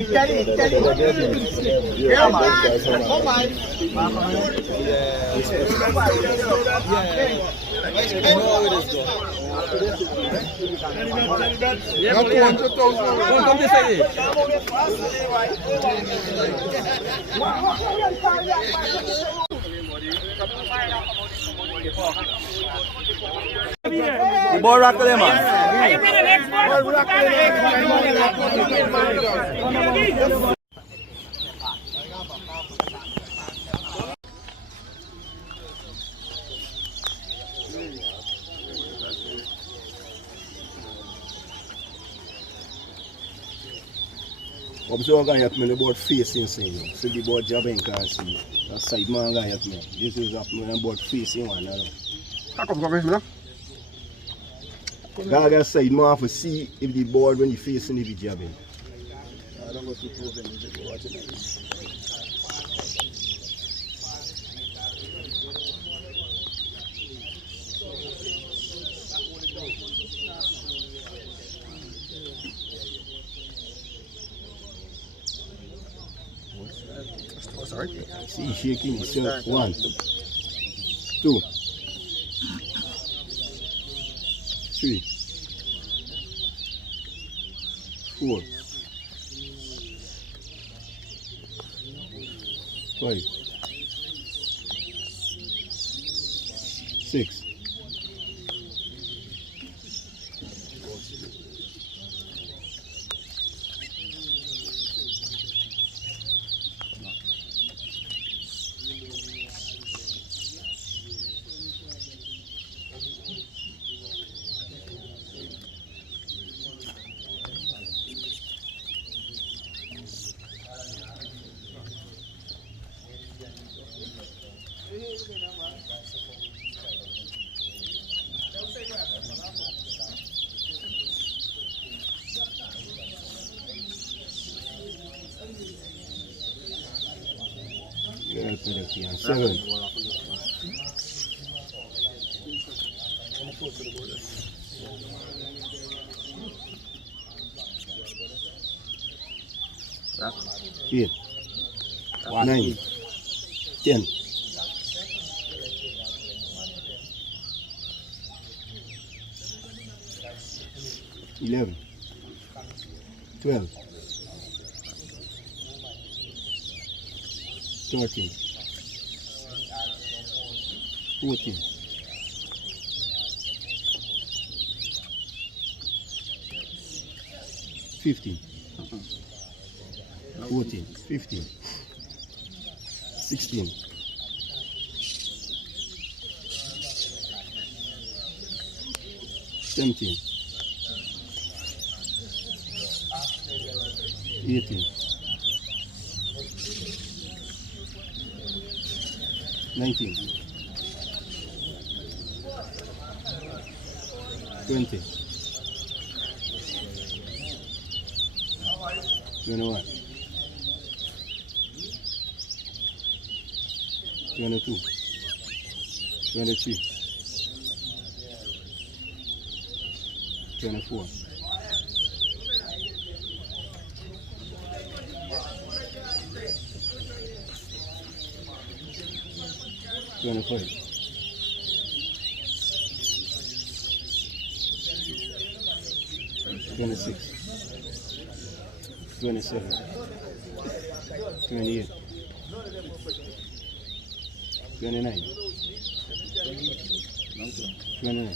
Yeah, man. Come on. Yeah, 200,000. Come this side. The boy rock them, man. Observe guy help me the board facing thing. See the board jobbing can see. That side man guy help me. This is happening when the board facing one. How come with me now? Guy side man have to see if the board when you facing if you jabbing. I don't go to program. Sorry. See shaking himself. 1, 2, 3, 4, 5, 6, 7. Eight, 9, 10, 11, 12, 13, 14, 15, 14, 15, 16, 17, 18, 19, 20, 21, 22, 23, 24, 25, 26, 27, 28, 29, 29,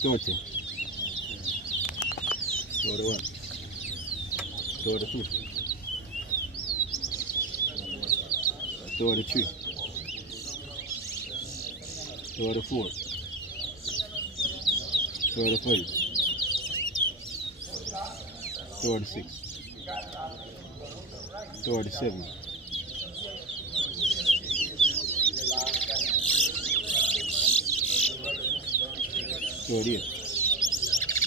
30, 31, 32, 33, 34, 35, 36, 37, 38,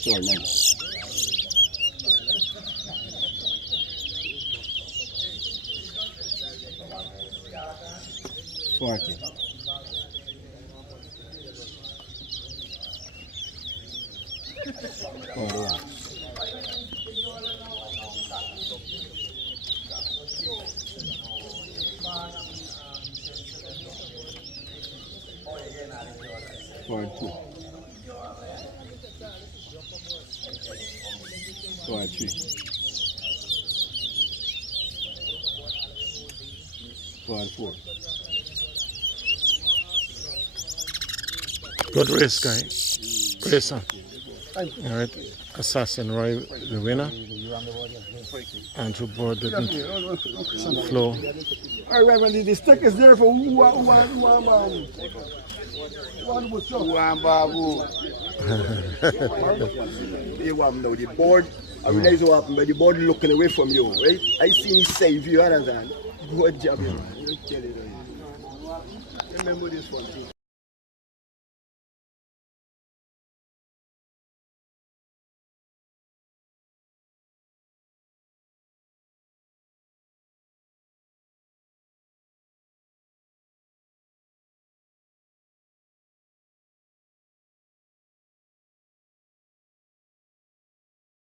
39, 40. Alright. Forward 2. Forward 3. Forward 4. Good race, guy. Racer. All right. Assassin Roy, the winner. And to board didn't flow. Alright, well, the stick is there for who want babu. You want now the board. I realize what happened, but the board looking away from you, right? I see me save you, understand? Good job, man. You tell it. Remember this one too.